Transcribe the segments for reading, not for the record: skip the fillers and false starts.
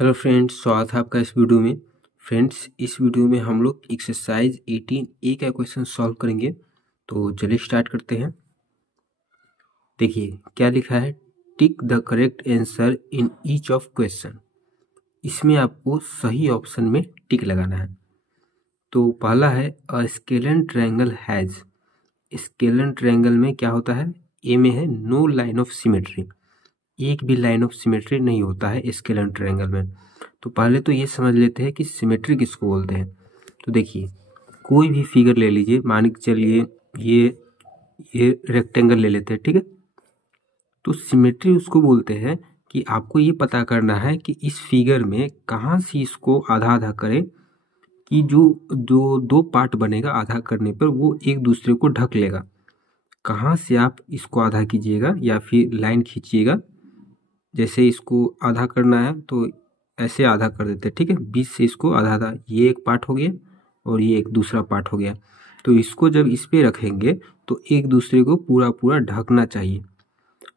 Hello friends, स्वागत है आपका इस वीडियो में। फ्रेंड्स, इस वीडियो में हम लोग एक्सरसाइज 18A का क्वेश्चन सॉल्व करेंगे। तो चलिए स्टार्ट करते हैं। देखिए क्या लिखा है, tick the correct answer in each of question. इसमें आपको सही ऑप्शन में टिक लगाना है। तो पहला है a scalene triangle has. Scalene triangle में क्या होता है, ए में है नो लाइन ऑफ सिमेट्री। एक भी लाइन ऑफ सिमेट्री नहीं होता है स्केलन ट्रायंगल में। तो पहले तो ये समझ लेते हैं कि सिमेट्री किसको बोलते हैं। तो देखिए कोई भी फिगर ले लीजिए, मान के चलिए ये रेक्टेंगल ले लेते हैं, ठीक है। तो सिमेट्री उसको बोलते हैं कि आपको ये पता करना है कि इस फिगर में कहाँ से इसको आधा आधा करें कि जो जो दो पार्ट बनेगा आधा करने पर वो एक दूसरे को ढक लेगा। कहाँ से आप इसको आधा कीजिएगा या फिर लाइन खींचिएगा। जैसे इसको आधा करना है तो ऐसे आधा कर देते हैं, ठीक है। बीच से इसको आधा आधा, ये एक पार्ट हो गया और ये एक दूसरा पार्ट हो गया। तो इसको जब इस पे रखेंगे तो एक दूसरे को पूरा पूरा ढकना चाहिए।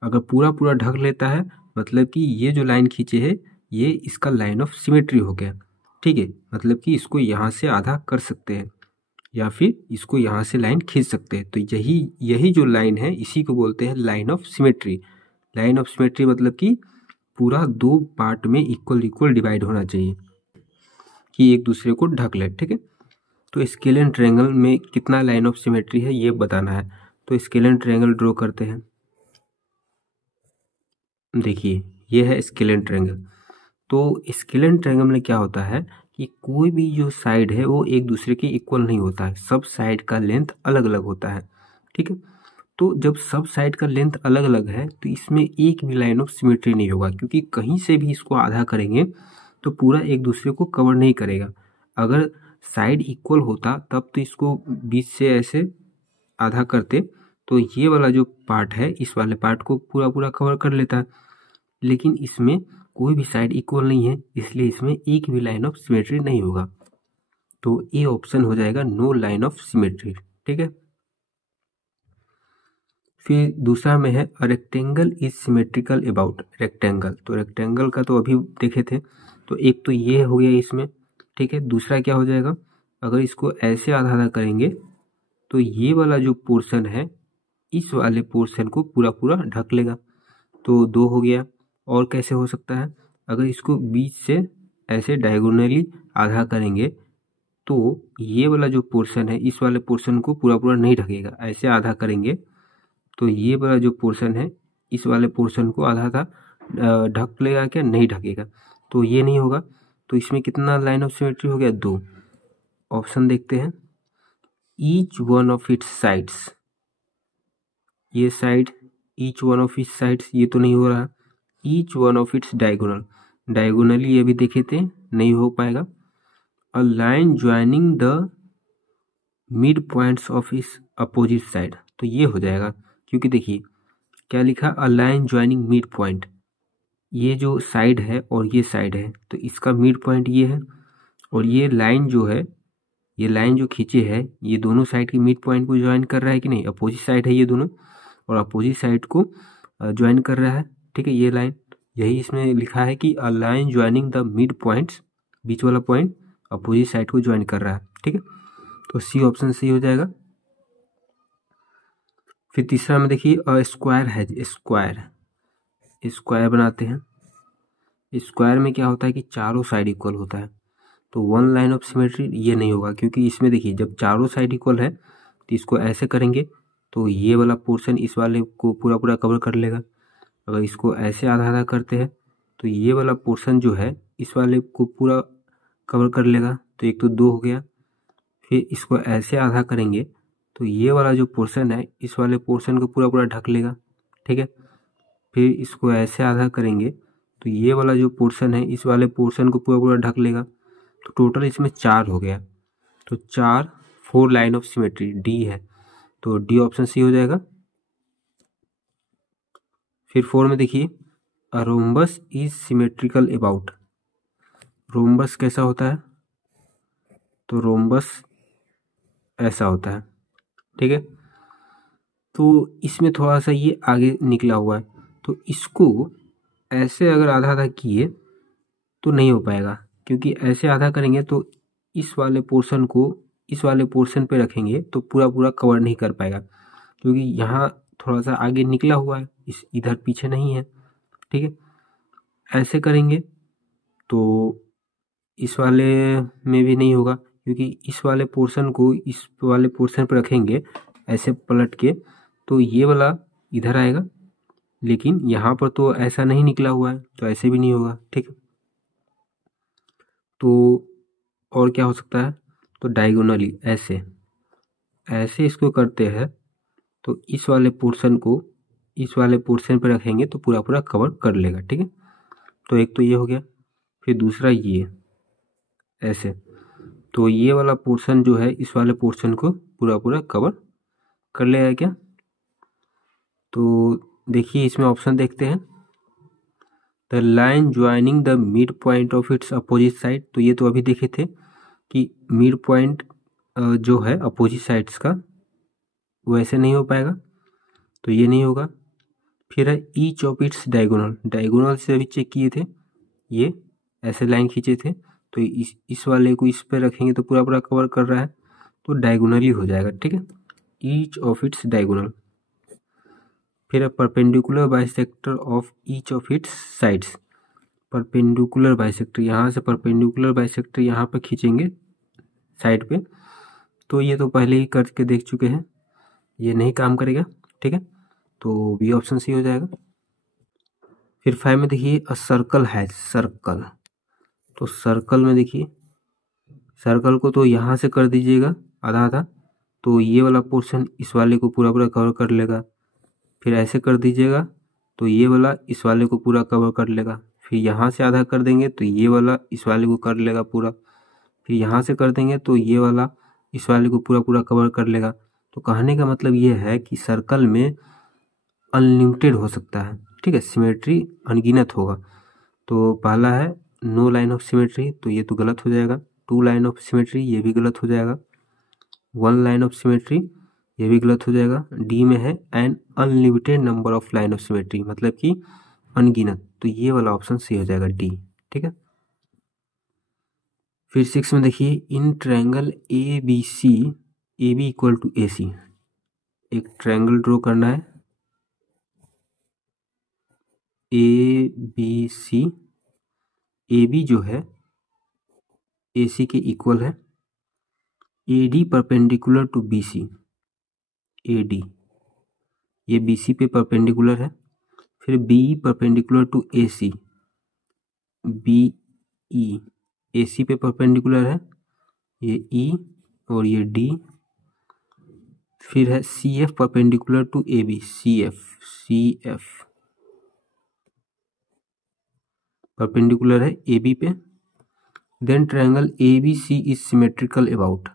अगर पूरा पूरा ढक लेता है मतलब कि ये जो लाइन खींचे है ये इसका लाइन ऑफ सिमेट्री हो गया, ठीक है। मतलब कि इसको यहाँ से आधा कर सकते हैं या फिर इसको यहाँ से लाइन खींच सकते हैं। तो यही यही जो लाइन है इसी को बोलते हैं line of symmetry. Line of symmetry मतलब कि पूरा दो पार्ट में इक्वल इक्वल डिवाइड होना चाहिए कि एक दूसरे को ढक ले, ठीक है। तो स्केलन ट्रायंगल में कितना लाइन ऑफ सिमेट्री है ये बताना है। तो स्केलन ट्रायंगल ड्रॉ करते हैं। देखिए ये है स्केलन ट्रायंगल। तो स्केलन ट्रायंगल में क्या होता है कि कोई भी जो साइड है वो एक दूसरे के इक्वल नहीं होता है, सब साइड का लेंथ अलग अलग होता है, ठीक है। तो जब सब साइड का लेंथ अलग अलग है तो इसमें एक भी लाइन ऑफ सिमेट्री नहीं होगा, क्योंकि कहीं से भी इसको आधा करेंगे तो पूरा एक दूसरे को कवर नहीं करेगा। अगर साइड इक्वल होता तब तो इसको बीच से ऐसे आधा करते तो ये वाला जो पार्ट है इस वाले पार्ट को पूरा पूरा कवर कर लेता। लेकिन इसमें कोई भी साइड इक्वल नहीं है, इसलिए इसमें एक भी लाइन ऑफ सिमेट्री नहीं होगा। तो ये ऑप्शन हो जाएगा नो लाइन ऑफ सिमेट्री, ठीक है। फिर दूसरा में है a rectangle is symmetrical about rectangle. तो रेक्टेंगल का तो अभी देखे थे, तो एक तो ये हो गया इसमें, ठीक है। दूसरा क्या हो जाएगा, अगर इसको ऐसे आधा आधा करेंगे तो ये वाला जो पोर्शन है इस वाले पोर्शन को पूरा पूरा ढक लेगा। तो दो हो गया। और कैसे हो सकता है, अगर इसको बीच से ऐसे डायगोनली आधा करेंगे तो ये वाला जो पोर्शन है इस वाले पोर्शन को पूरा पूरा नहीं ढकेगा। ऐसे आधा करेंगे तो ये वाला जो पोर्शन है इस वाले पोर्शन को आधा आधा ढक लेगा, क्या नहीं ढकेगा। तो ये नहीं होगा। तो इसमें कितना लाइन ऑफ सिमेट्री हो गया, दो। ऑप्शन देखते हैं, each one of its sides, ये side each one of its sides ये तो नहीं हो रहा। Each one of its diagonal, diagonally ये भी देखे थे, नहीं हो पाएगा। A line joining the mid points of इस अपोजिट साइड, तो ये हो जाएगा। क्योंकि देखिए क्या लिखा, a line joining mid point, ये जो साइड है और ये साइड है तो इसका मिड पॉइंट ये है। और ये लाइन जो है, ये लाइन जो खींचे है ये दोनों साइड के मिड पॉइंट को ज्वाइन कर रहा है कि नहीं, अपोजिट साइड है ये दोनों, और अपोजिट साइड को ज्वाइन कर रहा है, ठीक है। ये लाइन, यही इसमें लिखा है कि a line joining the mid points, बीच वाला पॉइंट अपोजिट साइड को ज्वाइन कर रहा है, ठीक है। तो सी ऑप्शन सही हो जाएगा। फिर तीसरा में देखिए अ स्क्वायर है, स्क्वायर स्क्वायर बनाते हैं। स्क्वायर में क्या होता है कि चारों साइड इक्वल होता है। तो वन लाइन ऑफ सिमेट्री ये नहीं होगा, क्योंकि इसमें देखिए जब चारों साइड इक्वल है तो इसको ऐसे करेंगे तो ये वाला पोर्शन इस वाले को पूरा पूरा कवर कर लेगा। अगर इसको ऐसे आधा आधा करते हैं तो ये वाला पोर्शन जो है इस वाले को पूरा कवर कर लेगा। तो एक तो दो हो गया। फिर इसको ऐसे आधा करेंगे तो ये वाला जो पोर्शन है इस वाले पोर्शन को पूरा पूरा ढक लेगा, ठीक है। फिर इसको ऐसे आधा करेंगे तो ये वाला जो पोर्शन है इस वाले पोर्शन को पूरा पूरा ढक लेगा। तो टोटल इसमें चार हो गया। तो चार, four line of symmetry D है, तो डी ऑप्शन सी हो जाएगा। फिर फोर में देखिए a rhombus is symmetrical about. Rhombus कैसा होता है, तो रोम्बस ऐसा होता है, ठीक है। तो इसमें थोड़ा सा ये आगे निकला हुआ है, तो इसको ऐसे अगर आधा आधा किए तो नहीं हो पाएगा, क्योंकि ऐसे आधा करेंगे तो इस वाले पोर्शन को इस वाले पोर्शन पे रखेंगे तो पूरा पूरा कवर नहीं कर पाएगा, क्योंकि यहाँ थोड़ा सा आगे निकला हुआ है, इस इधर पीछे नहीं है। ठीक है, ऐसे करेंगे तो इस वाले में भी नहीं होगा, क्योंकि इस वाले पोर्शन को इस वाले पोर्शन पर रखेंगे ऐसे पलट के, तो ये वाला इधर आएगा, लेकिन यहाँ पर तो ऐसा नहीं निकला हुआ है तो ऐसे भी नहीं होगा। ठीक है, तो और क्या हो सकता है, तो डायगोनली ऐसे ऐसे इसको करते हैं तो इस वाले पोर्शन को इस वाले पोर्शन पर रखेंगे तो पूरा पूरा कवर कर लेगा। ठीक है, तो एक तो ये हो गया, फिर दूसरा ये ऐसे, तो ये वाला पोर्शन जो है इस वाले पोर्शन को पूरा पूरा कवर कर लेगा क्या। तो देखिए इसमें ऑप्शन देखते हैं, the line joining the mid point of its opposite side, तो ये तो अभी देखे थे कि मिड पॉइंट जो है अपोजिट साइड्स का वो ऐसे नहीं हो पाएगा, तो ये नहीं होगा। फिर है each of its diagonal, diagonal से अभी चेक किए थे, ये ऐसे लाइन खींचे थे, तो इस वाले को इस पर रखेंगे तो पूरा पूरा कवर कर रहा है, तो डायगोनली हो जाएगा। ठीक है, ईच ऑफ इट्स डायगोनल। फिर है perpendicular bisector of each of its sides, perpendicular bisector, यहाँ से परपेंडिकुलर बाइसेक्टर यहाँ पर खींचेंगे साइड पे, तो ये तो पहले ही करके देख चुके हैं, ये नहीं काम करेगा। ठीक है, तो बी ऑप्शन सी हो जाएगा। फिर 5 में देखिए अ सर्कल है, सर्कल, तो सर्कल में देखिए सर्कल को तो यहाँ से कर दीजिएगा आधा आधा, तो ये वाला पोर्शन इस वाले को पूरा पूरा कवर कर लेगा। फिर ऐसे कर दीजिएगा तो ये वाला इस वाले को पूरा कवर कर लेगा। फिर यहाँ से आधा कर देंगे तो ये वाला इस वाले को कर लेगा पूरा। फिर यहाँ से कर देंगे तो ये वाला इस वाले को पूरा पूरा कवर कर लेगा। तो कहने का मतलब ये है कि सर्कल में अनलिमिटेड हो सकता है। ठीक है, सिमेट्री अनगिनत होगा। तो पहला है नो लाइन ऑफ सिमेट्री, तो ये तो गलत हो जाएगा। 2 लाइन ऑफ सिमेट्री, ये भी गलत हो जाएगा। 1 लाइन ऑफ सिमेट्री, ये भी गलत हो जाएगा। डी में है an unlimited number of line of symmetry, मतलब कि अनगिनत, तो ये वाला ऑप्शन सही हो जाएगा डी। ठीक है, फिर 6 में देखिए in triangle A B C, A B equal to A C, एक ट्रायंगल ड्रॉ करना है A B C, A B जो है ए सी के इक्वल है, A D perpendicular to B C, A D ये बी सी पे परपेंडिकुलर है। फिर B E perpendicular to A C, B E A C पे परपेंडिकुलर है, ये ई और ये डी। फिर है C F perpendicular to A B, C F perpendicular है ए बी पे। Then triangle A B C is symmetrical about,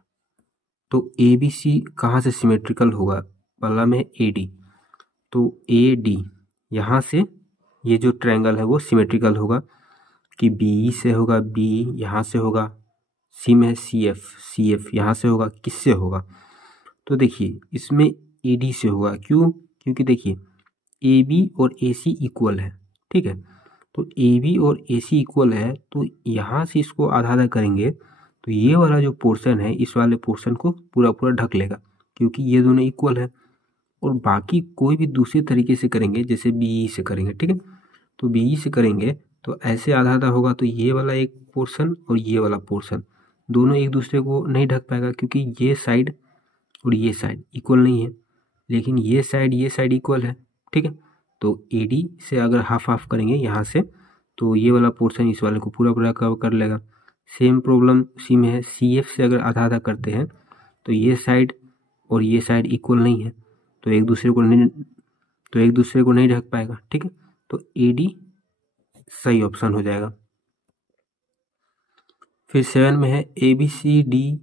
तो ए बी सी कहाँ से सिमेट्रिकल होगा, पहला में ए डी, तो ए डी यहाँ से ये जो ट्रायंगल है वो सिमेट्रिकल होगा कि बी से होगा, बी यहाँ से होगा, सी में है सी एफ यहाँ से होगा, किससे होगा, तो देखिए इसमें ए डी से होगा। क्यों, क्योंकि देखिए ए बी और ए सी इक्वल है। ठीक है, तो ए बी और ए सी इक्वल है, तो यहाँ से इसको आधा आधा करेंगे तो ये वाला जो पोर्शन है इस वाले पोर्शन को पूरा पूरा ढक लेगा, क्योंकि ये दोनों इक्वल है। और बाकी कोई भी दूसरे तरीके से करेंगे, जैसे बी से करेंगे, ठीक है, तो बी से करेंगे तो ऐसे आधा आधा होगा, तो ये वाला एक पोर्शन और ये वाला पोर्शन दोनों एक दूसरे को नहीं ढक पाएगा, क्योंकि ये साइड और ये साइड इक्वल नहीं है, लेकिन ये साइड इक्वल है। ठीक है, तो ए डी से अगर हाफ हाफ करेंगे यहाँ से, तो ये वाला पोर्शन इस वाले को पूरा पूरा कवर कर लेगा। सेम प्रॉब्लम सी में है, सी एफ से अगर आधा आधा करते हैं तो ये साइड और ये साइड इक्वल नहीं है, तो एक दूसरे को नहीं ढक पाएगा। ठीक है, तो ए डी सही ऑप्शन हो जाएगा। फिर 7 में है A B C D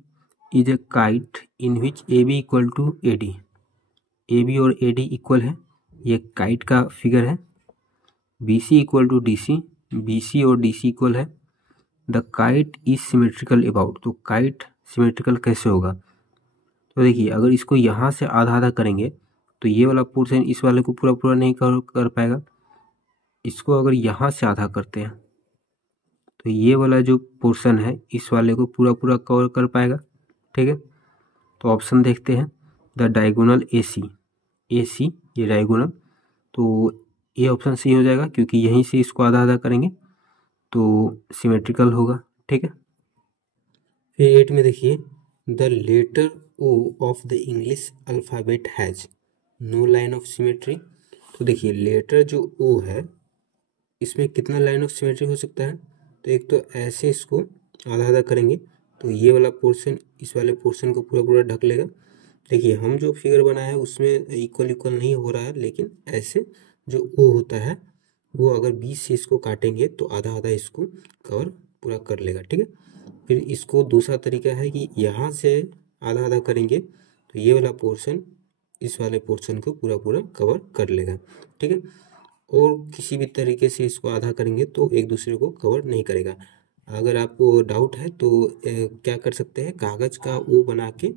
is a kite in which A B equal to A D, A B और ए डी इक्वल है, ये काइट का फिगर है। B C equal to D C, B C और डी सी इक्वल है। The kite is symmetrical about, तो kite symmetrical कैसे होगा, तो देखिए अगर इसको यहाँ से आधा आधा करेंगे तो ये वाला पोर्शन इस वाले को पूरा पूरा नहीं कर पाएगा। इसको अगर यहाँ से आधा करते हैं तो ये वाला जो पोर्शन है इस वाले को पूरा पूरा कवर कर पाएगा। ठीक है, तो ऑप्शन देखते हैं, द डायगोनल ए सी, ये डायगोनल, तो ये ऑप्शन सही हो जाएगा क्योंकि यहीं से इसको आधा आधा करेंगे तो सिमेट्रिकल होगा। ठीक है, फिर 8 में देखिए, the letter O of the English alphabet has no line of symmetry. तो देखिए लेटर जो ओ है इसमें कितना लाइन ऑफ सिमेट्री हो सकता है, तो एक तो ऐसे इसको आधा आधा करेंगे तो ये वाला पोर्शन इस वाले पोर्शन को पूरा पूरा ढक लेगा। देखिए हम जो फिगर बनाए हैं उसमें इक्वल इक्वल नहीं हो रहा है, लेकिन ऐसे जो ओ होता है वो अगर बीच से इसको काटेंगे तो आधा आधा इसको कवर पूरा कर लेगा। ठीक है, फिर इसको दूसरा तरीका है कि यहाँ से आधा आधा करेंगे तो ये वाला पोर्शन इस वाले पोर्शन को पूरा पूरा कवर कर लेगा। ठीक है, और किसी भी तरीके से इसको आधा करेंगे तो एक दूसरे को कवर नहीं करेगा। अगर आपको डाउट है तो क्या कर सकते हैं, कागज़ का वो बना के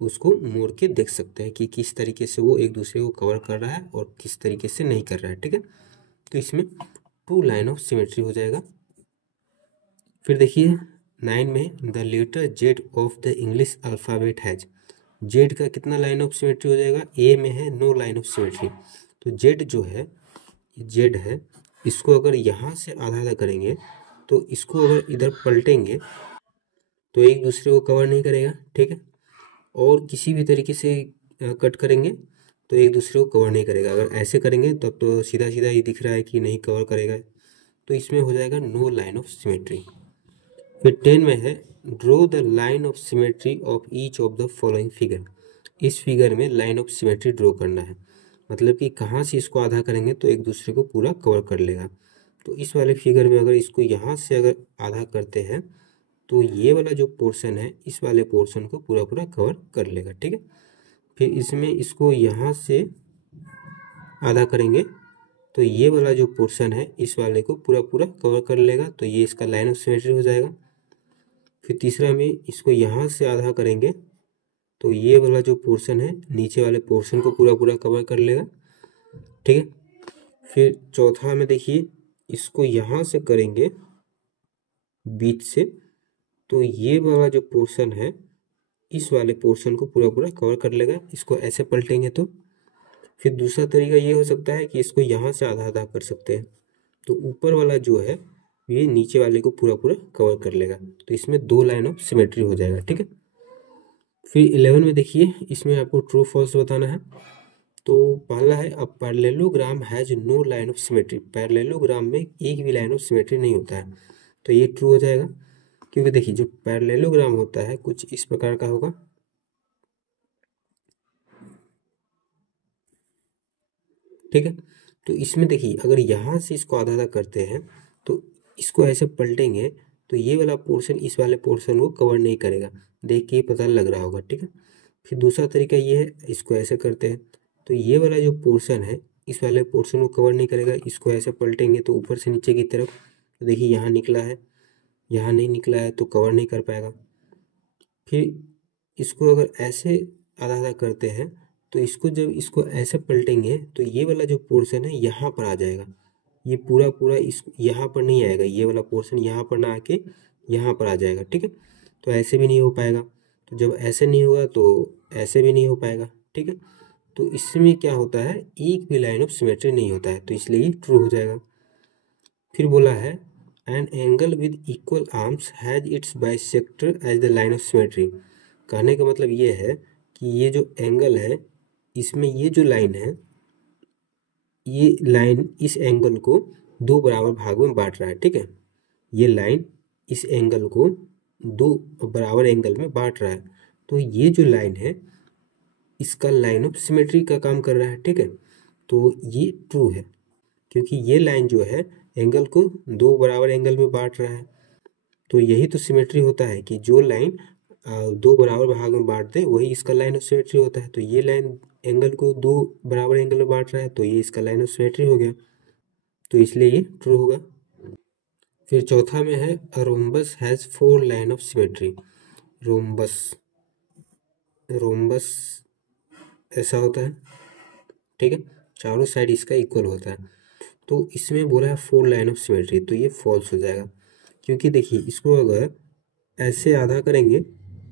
उसको मोड़ के देख सकते हैं कि किस तरीके से वो एक दूसरे को कवर कर रहा है और किस तरीके से नहीं कर रहा है। ठीक है, तो इसमें 2 लाइन ऑफ सिमेट्री हो जाएगा। फिर देखिए 9 में, the letter Z of the English alphabet has, Z का कितना लाइन ऑफ सिमेट्री हो जाएगा, ए में है नो लाइन ऑफ सिमेट्री। तो जेड जो है, जेड है, इसको अगर यहाँ से आधा आधा करेंगे तो इसको अगर इधर पलटेंगे तो एक दूसरे को कवर नहीं करेगा। ठीक है, और किसी भी तरीके से कट करेंगे तो एक दूसरे को कवर नहीं करेगा। अगर ऐसे करेंगे तब तो सीधा सीधा ही दिख रहा है कि नहीं कवर करेगा, तो इसमें हो जाएगा नो लाइन ऑफ सिमेट्री। फिर 10 में है, draw the line of symmetry of each of the following figure. इस फिगर में लाइन ऑफ सिमेट्री ड्रॉ करना है, मतलब कि कहाँ से इसको आधा करेंगे तो एक दूसरे को पूरा कवर कर लेगा। तो इस वाले फिगर में अगर इसको यहाँ से अगर आधा करते हैं तो ये वाला जो पोर्शन है इस वाले पोर्शन को पूरा पूरा कवर कर लेगा। ठीक है, फिर इसमें इसको यहाँ से आधा करेंगे तो ये वाला जो पोर्शन है इस वाले को पूरा पूरा कवर कर लेगा, तो ये इसका लाइन ऑफ सिमेट्री हो जाएगा। फिर तीसरा में इसको यहाँ से आधा करेंगे तो ये वाला जो पोर्शन है नीचे वाले पोर्शन को पूरा पूरा कवर कर लेगा। ठीक है, फिर चौथा में देखिए, इसको यहाँ से करेंगे बीच से तो ये वाला जो पोर्शन है इस वाले पोर्शन को पूरा पूरा कवर कर लेगा। इसको ऐसे पलटेंगे तो फिर दूसरा तरीका ये हो सकता है कि इसको यहाँ से आधा आधा कर सकते हैं तो ऊपर वाला जो है ये नीचे वाले को पूरा पूरा कवर कर लेगा, तो इसमें 2 लाइन ऑफ सिमेट्री हो जाएगा। ठीक है, फिर 11 में देखिए, इसमें आपको ट्रू फॉल्स बताना है। तो पहला है, a parallelogram has no line of symmetry. Parallelogram में एक भी लाइन ऑफ सिमेट्री नहीं होता है, तो ये ट्रू हो जाएगा क्योंकि देखिए जो पैरेललोग्राम होता है कुछ इस प्रकार का होगा। ठीक है, तो इसमें देखिए अगर यहाँ से इसको आधा आधा करते हैं तो इसको ऐसे पलटेंगे तो ये वाला पोर्शन इस वाले पोर्शन को कवर नहीं करेगा, देख के पता लग रहा होगा। ठीक है, फिर दूसरा तरीका ये है, इसको ऐसे करते हैं तो ये वाला जो पोर्शन है इस वाले पोर्शन को कवर नहीं करेगा, इसको ऐसे पलटेंगे तो ऊपर से नीचे की तरफ, तो देखिए यहाँ निकला है, यहाँ नहीं निकला है तो कवर नहीं कर पाएगा। फिर इसको अगर ऐसे आधा आधा करते हैं तो इसको जब इसको ऐसे पलटेंगे तो ये वाला जो पोर्शन है यहाँ पर आ जाएगा, ये पूरा पूरा इस यहाँ पर नहीं आएगा, ये वाला पोर्शन यहाँ पर ना आके यहाँ पर आ जाएगा। ठीक है, तो ऐसे भी नहीं हो पाएगा, तो जब ऐसे नहीं होगा तो ऐसे भी नहीं हो पाएगा। ठीक है, तो इसमें क्या होता है, एक भी लाइन ऑफ सिमेट्री नहीं होता है, तो इसलिए ये ट्रू हो जाएगा। फिर बोला है, an angle with equal arms has its bisector as the line of symmetry. कहने का मतलब ये है कि ये जो एंगल है इसमें ये जो लाइन है, ये लाइन इस एंगल को 2 बराबर भाग में बांट रहा है। ठीक है, ये लाइन इस एंगल को 2 बराबर एंगल में बांट रहा है, तो ये जो लाइन है इसका लाइन ऑफ सिमेट्री का काम कर रहा है। ठीक है, तो ये ट्रू है क्योंकि ये लाइन जो है एंगल को 2 बराबर एंगल में बांट रहा है, तो यही तो सिमेट्री होता है कि जो लाइन 2 बराबर भाग में बांट दे वही इसका लाइन ऑफ सिमेट्री होता है। तो ये लाइन एंगल को 2 बराबर एंगल में बांट रहा है तो ये इसका लाइन ऑफ सिमेट्री हो गया, तो इसलिए ये ट्रू होगा। फिर चौथा में है, a rhombus has 4 line of symmetry. Rhombus, rhombus ऐसा होता है। ठीक है, चारों साइड इसका इक्वल होता है, तो इसमें बोला है 4 लाइन ऑफ सिमेट्री, तो ये फॉल्स हो जाएगा। क्योंकि देखिए इसको अगर ऐसे आधा करेंगे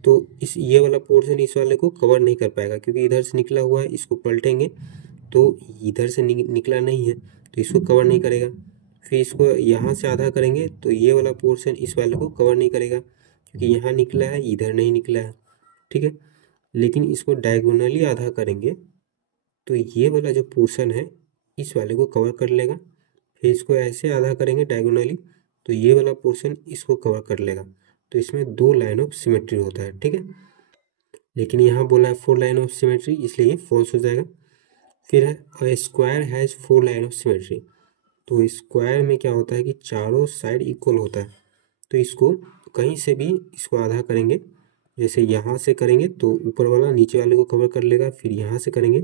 तो इस ये वाला पोर्शन इस वाले को कवर नहीं कर पाएगा, क्योंकि इधर से निकला हुआ है, इसको पलटेंगे तो इधर से निकला नहीं है तो इसको कवर नहीं करेगा। फिर इसको यहाँ से आधा करेंगे तो ये वाला पोर्शन इस वाले को कवर नहीं करेगा, क्योंकि यहाँ निकला है इधर नहीं निकला है, ठीक है। लेकिन इसको डायगोनली आधा करेंगे तो ये वाला जो पोर्शन है इस वाले को कवर कर लेगा। फिर इसको ऐसे आधा करेंगे डायगोनली तो ये वाला पोर्शन इसको कवर कर लेगा। तो इसमें 2 लाइन ऑफ सिमेट्री होता है, ठीक है। लेकिन यहाँ बोला है 4 लाइन ऑफ सिमेट्री, इसलिए ये फॉल्स हो जाएगा। फिर है square has 4 line of symmetry. तो स्क्वायर में क्या होता है कि चारों साइड इक्वल होता है, तो इसको कहीं से भी इसको आधा करेंगे, जैसे यहाँ से करेंगे तो ऊपर वाला नीचे वाले को कवर कर लेगा, फिर यहाँ से करेंगे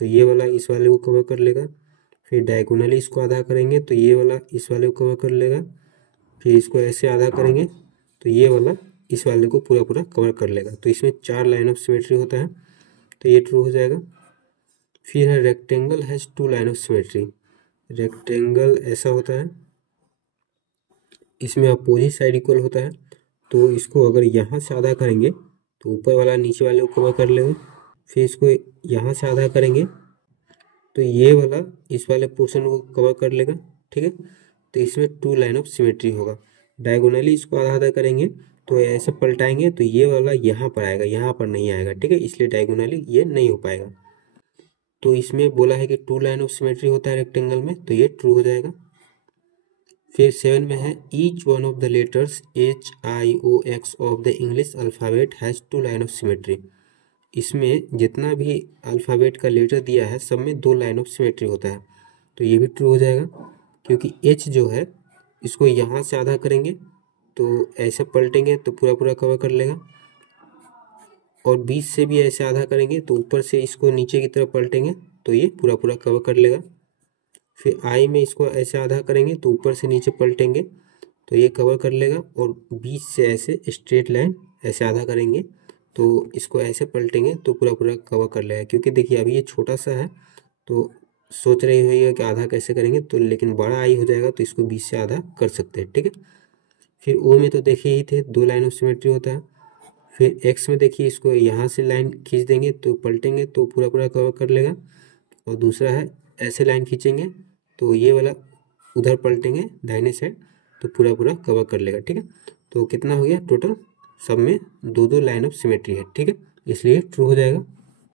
तो ये वाला इस वाले को कवर कर लेगा, फिर डायगोनली इसको आधा करेंगे तो ये वाला इस वाले को कवर कर लेगा, फिर इसको ऐसे आधा करेंगे तो ये वाला इस वाले को पूरा पूरा कवर कर लेगा। तो इसमें 4 लाइन ऑफ सिमेट्री होता है, तो ये ट्रू हो जाएगा। फिर है rectangle has 2 line of symmetry. Rectangle ऐसा होता है, इसमें अपोजिट साइड इक्वल होता है, तो इसको अगर यहाँ से आधा करेंगे तो ऊपर वाला नीचे वाले को कवर कर लेगा, फिर इसको यहाँ से आधा करेंगे तो ये वाला इस वाले पोर्शन को कवर कर लेगा, ठीक है। तो इसमें 2 लाइन ऑफ सिमेट्री होगा। डायगोनली इसको आधा आधा करेंगे तो ऐसे पलटाएंगे तो ये वाला यहाँ पर आएगा, यहाँ पर नहीं आएगा, ठीक है, इसलिए डायगोनली ये नहीं हो पाएगा। तो इसमें बोला है कि 2 लाइन ऑफ सिमेट्री होता है रेक्टेंगल में, तो ये ट्रू हो जाएगा। फिर 7 में है each one of the letters HIOX of the English alphabet has 2 line of symmetry. इसमें जितना भी अल्फ़ाबेट का लेटर दिया है सब में 2 लाइन ऑफ सिमेट्री होता है, तो ये भी ट्रू हो जाएगा, क्योंकि H जो है इसको यहाँ से आधा करेंगे तो ऐसे पलटेंगे तो पूरा पूरा कवर कर लेगा, और बीच से भी ऐसे आधा करेंगे तो ऊपर से इसको नीचे की तरफ पलटेंगे तो ये पूरा पूरा कवर कर लेगा। फिर I में इसको ऐसे आधा करेंगे तो ऊपर से नीचे पलटेंगे तो ये कवर कर लेगा, और बीच से ऐसे स्ट्रेट लाइन ऐसे आधा करेंगे तो इसको ऐसे पलटेंगे तो पूरा पूरा कवर कर लेगा। क्योंकि देखिए अभी ये छोटा सा है तो सोच रही होइएगा कि आधा कैसे करेंगे, तो लेकिन बड़ा आई हो जाएगा तो इसको बीच से आधा कर सकते हैं, ठीक है। फिर O में तो देखिए ही थे 2 लाइन ऑफ सिमेट्री होता है। फिर X में देखिए इसको यहाँ से लाइन खींच देंगे तो पलटेंगे तो पूरा पूरा कवर कर लेगा, और दूसरा है ऐसे लाइन खींचेंगे तो ये वाला उधर पलटेंगे दाहिने साइड तो पूरा पूरा कवर कर लेगा, ठीक है। तो कितना हो गया टोटल, सब में 2 2 लाइन ऑफ सिमेट्री है, ठीक है, इसलिए ट्रू हो जाएगा।